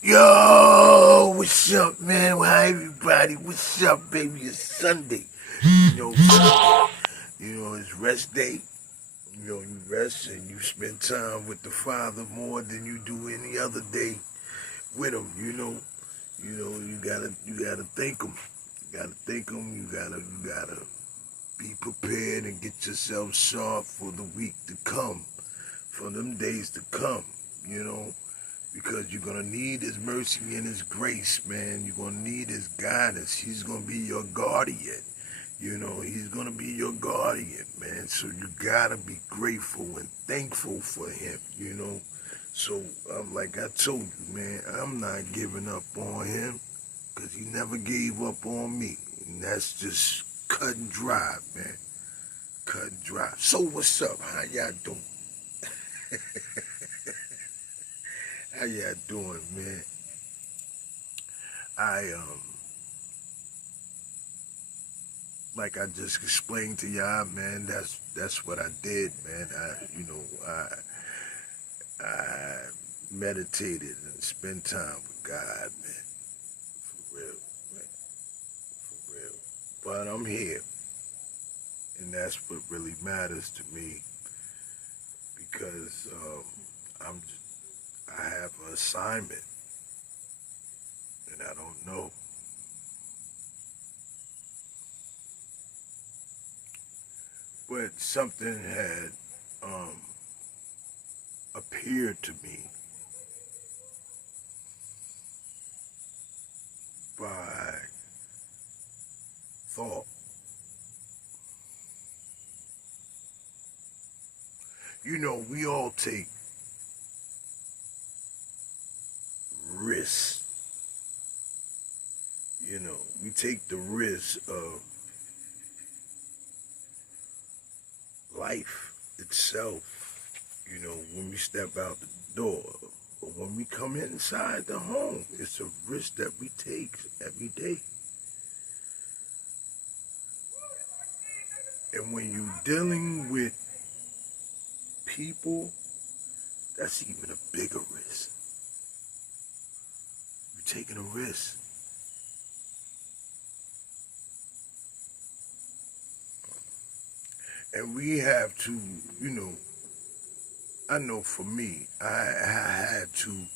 Yo, what's up, man? Hi, everybody. What's up, baby? It's Sunday. Sunday. It's rest day. You rest and you spend time with the Father more than you do any other day with him. You gotta thank him. You gotta thank him. You gotta be prepared and get yourself sharp for the week to come, for them days to come. You know. Because you're going to need his mercy and his grace, man. You're going to need his guidance. He's going to be your guardian. He's going to be your guardian, man. So you got to be grateful and thankful for him. So, like I told you, man, I'm not giving up on him because he never gave up on me. And that's just cut and dry, man. Cut and dry. So what's up? How y'all doing? How y'all doing, man? I like I just explained to y'all, man. That's what I did, man. I meditated and spent time with God, man. For real, man. For real. But I'm here, and that's what really matters to me because I have an assignment, and I don't know. But something had appeared to me by thought. We all take risks. We take the risk of life itself, when we step out the door. But when we come inside the home, it's a risk that we take every day. And when you're dealing with people, that's even a bigger risk. You're taking a risk. And we have to, I know for me, I had to,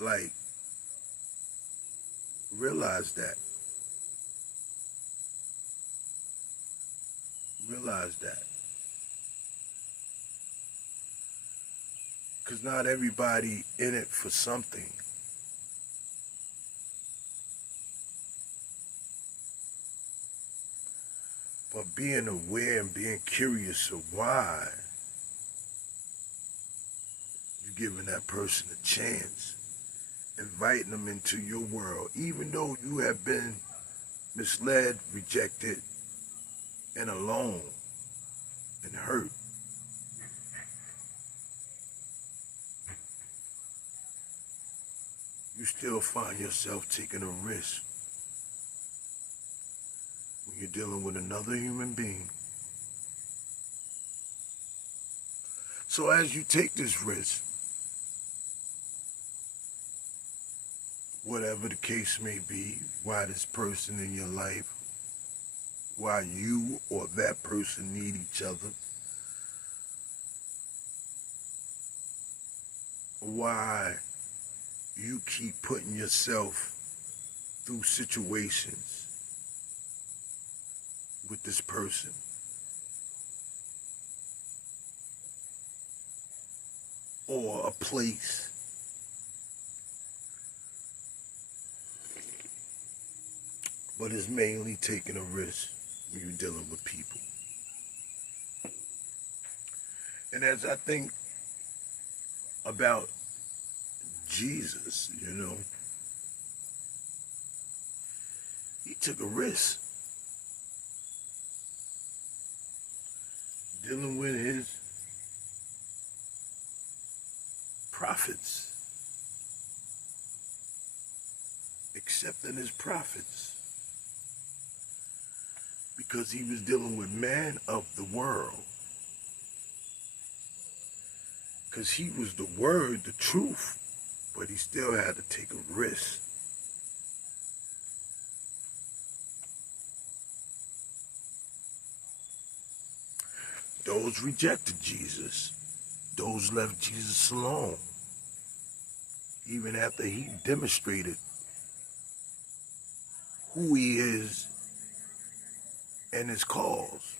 like, realize that. Realize that. Because not everybody in it for something. But being aware and being curious of why you're giving that person a chance, inviting them into your world, even though you have been misled, rejected, and alone, and hurt. You still find yourself taking a risk when you're dealing with another human being. So as you take this risk, whatever the case may be, why this person in your life, why you or that person need each other, why you keep putting yourself through situations with this person, or a place. But it's mainly taking a risk when you're dealing with people. And as I think about Jesus, he took a risk dealing with his prophets, accepting his prophets, because he was dealing with man of the world. Because he was the word, the truth, but he still had to take a risk. Those rejected Jesus. Those left Jesus alone. Even after he demonstrated who he is and his cause.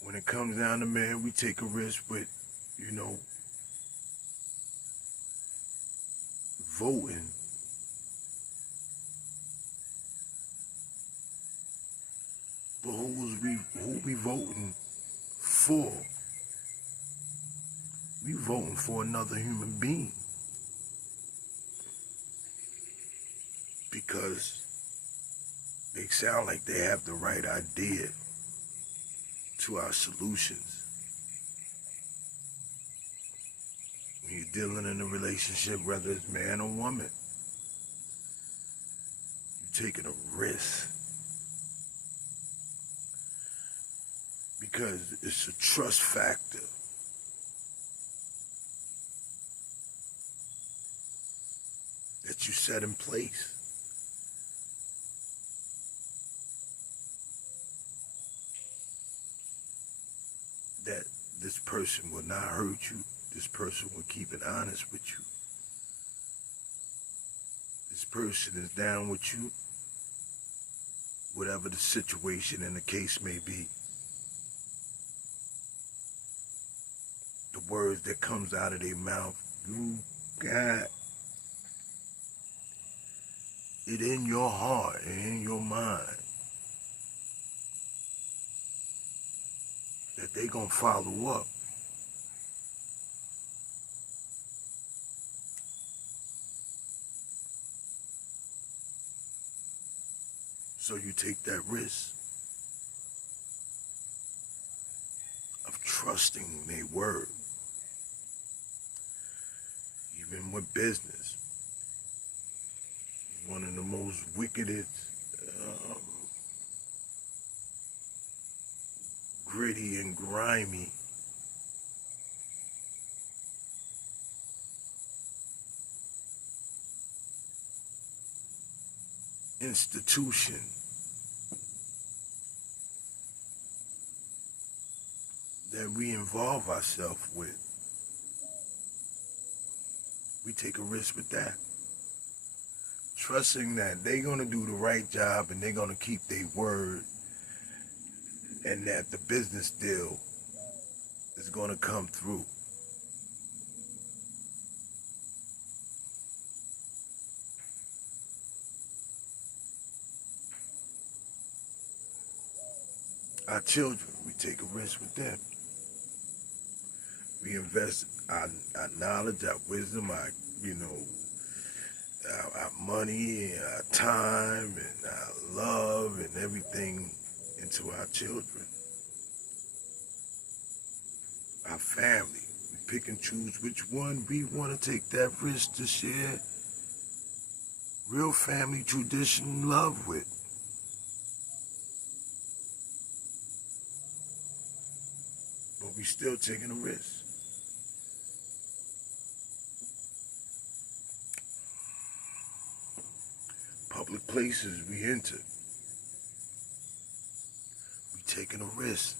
When it comes down to, man, we take a risk with, voting. But who we voting for? We voting for another human being. Because they sound like they have the right idea to our solutions. When you're dealing in a relationship, whether it's man or woman, you're taking a risk. Because it's a trust factor. That you set in place. That this person will not hurt you. This person will keep it honest with you. This person is down with you. Whatever the situation and the case may be. The words that comes out of their mouth, you got it in your heart and in your mind that they gonna follow up. So you take that risk of trusting their word. Even with business. One of the most wickedest, gritty and grimy institution that we involve ourselves with. We take a risk with that. Trusting that they're going to do the right job and they're going to keep their word and that the business deal is going to come through. Our children, we take a risk with them. We invest our knowledge, our wisdom, our money, our time, and our love, and everything into our children. Our family. We pick and choose which one we want to take that risk to share real family tradition love with. But we still taking a risk. Public places we enter, we taking a risk.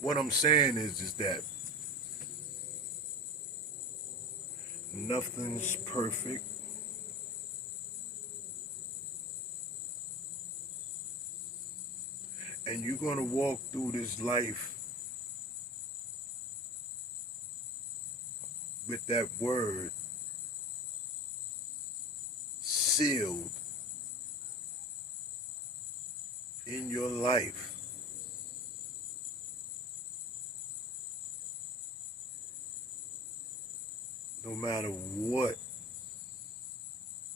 What I'm saying is that nothing's perfect. And you're going to walk through this life with that word sealed in your life. No matter what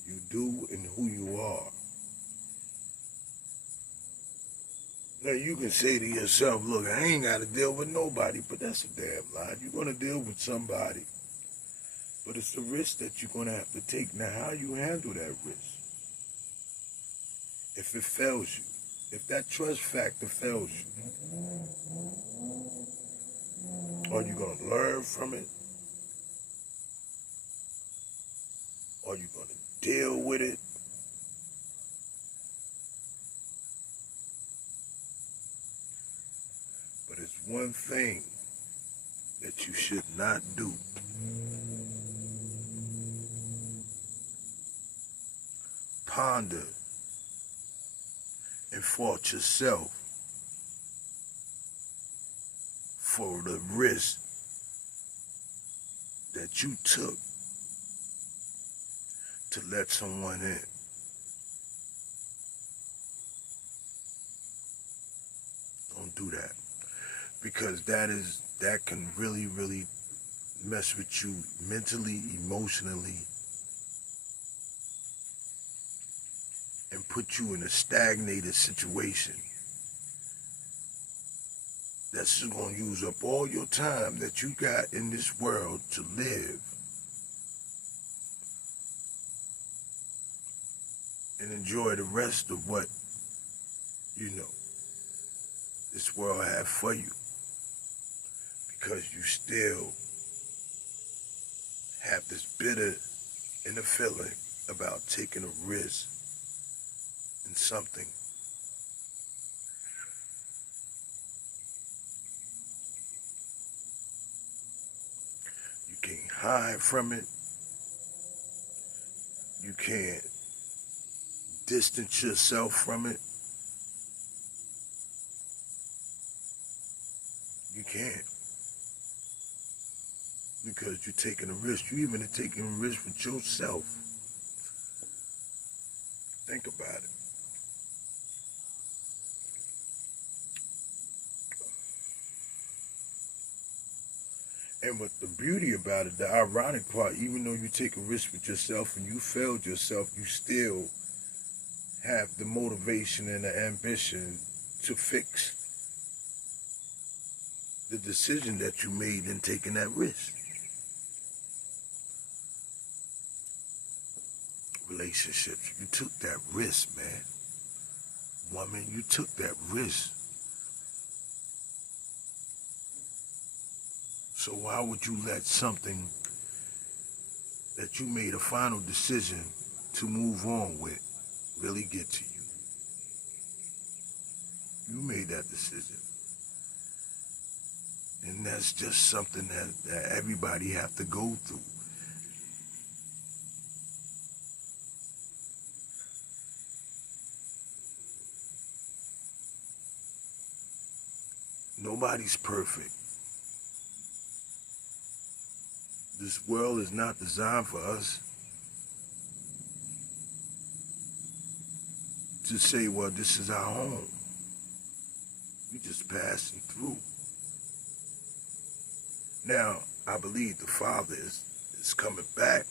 you do and who you are. Now you can say to yourself, look, I ain't got to deal with nobody, but that's a damn lie. You're going to deal with somebody. But it's the risk that you're going to have to take. Now, how you handle that risk? if it fails you, if that trust factor fails you, are you going to learn from it? Are you going to deal with it? But it's one thing that you should not do. Ponder and fault yourself for the risk that you took to let someone in. Don't do that, because that can really, really mess with you mentally, emotionally, and put you in a stagnated situation that's just going to use up all your time that you got in this world to live and enjoy the rest of what, this world have for you, because you still have this bitter inner feeling about taking a risk in something. You can't hide from it. You can't distance yourself from it. You can't. Because you're taking a risk. You even are taking a risk with yourself. Think about it. And what the beauty about it, the ironic part, even though you take a risk with yourself and you failed yourself, you still have the motivation and the ambition to fix the decision that you made in taking that risk. Relationships, you took that risk, man. Woman, you took that risk. So why would you let something that you made a final decision to move on with really get to you? You made that decision. And that's just something that everybody have to go through. Nobody's perfect. This world is not designed for us to say, well, this is our home. We just passing through. Now, I believe the Father is coming back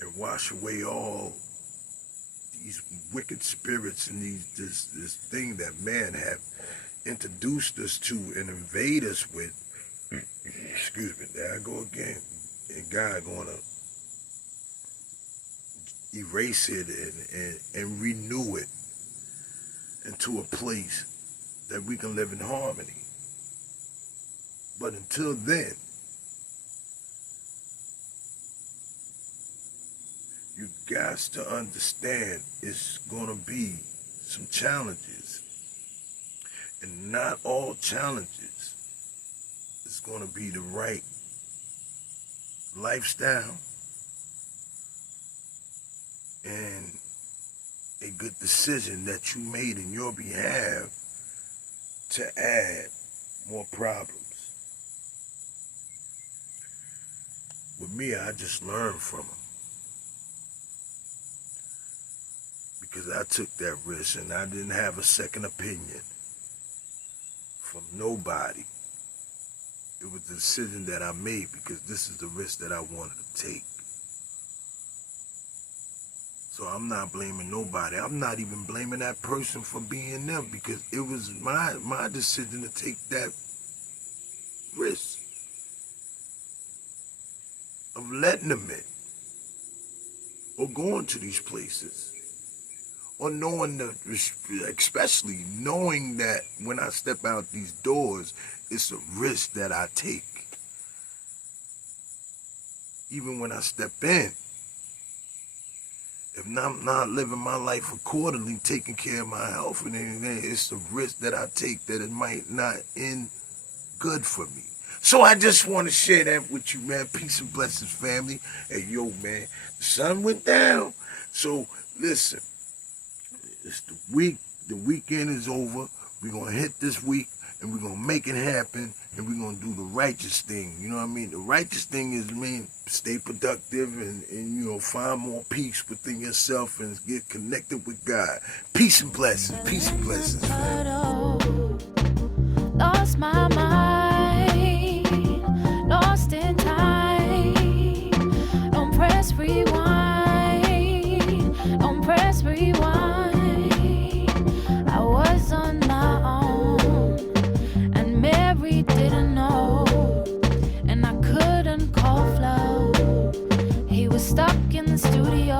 and wash away all these wicked spirits and this thing that man have introduced us to and invade us with. Excuse me, there I go again. And God going to erase it and renew it into a place that we can live in harmony. But until then, you got to understand it's going to be some challenges. And not all challenges is going to be the right lifestyle and a good decision that you made in your behalf to add more problems. With me, I just learned from them. Because I took that risk and I didn't have a second opinion from nobody. It was the decision that I made because this is the risk that I wanted to take. So I'm not blaming nobody. I'm not even blaming that person for being them because it was my decision to take that risk of letting them in or going to these places or knowing especially knowing that when I step out these doors, it's a risk that I take. Even when I step in, if I'm not living my life accordingly, taking care of my health and everything, it's the risk that I take that it might not end good for me. So I just want to share that with you, man. Peace and blessings, family. Hey, yo, man, the sun went down. So listen, it's the week. The weekend is over. We're going to hit this week, and we're going to make it happen, and we're going to do the righteous thing. You know what I mean? The righteous thing is, man, stay productive and you know, find more peace within yourself and get connected with God. Peace and blessings. Peace and blessings, man. Lost my mind, lost in time. Don't press rewind, don't press rewind. I was on my own, and Mary didn't know, and I couldn't call Flo. He was stuck in the studio.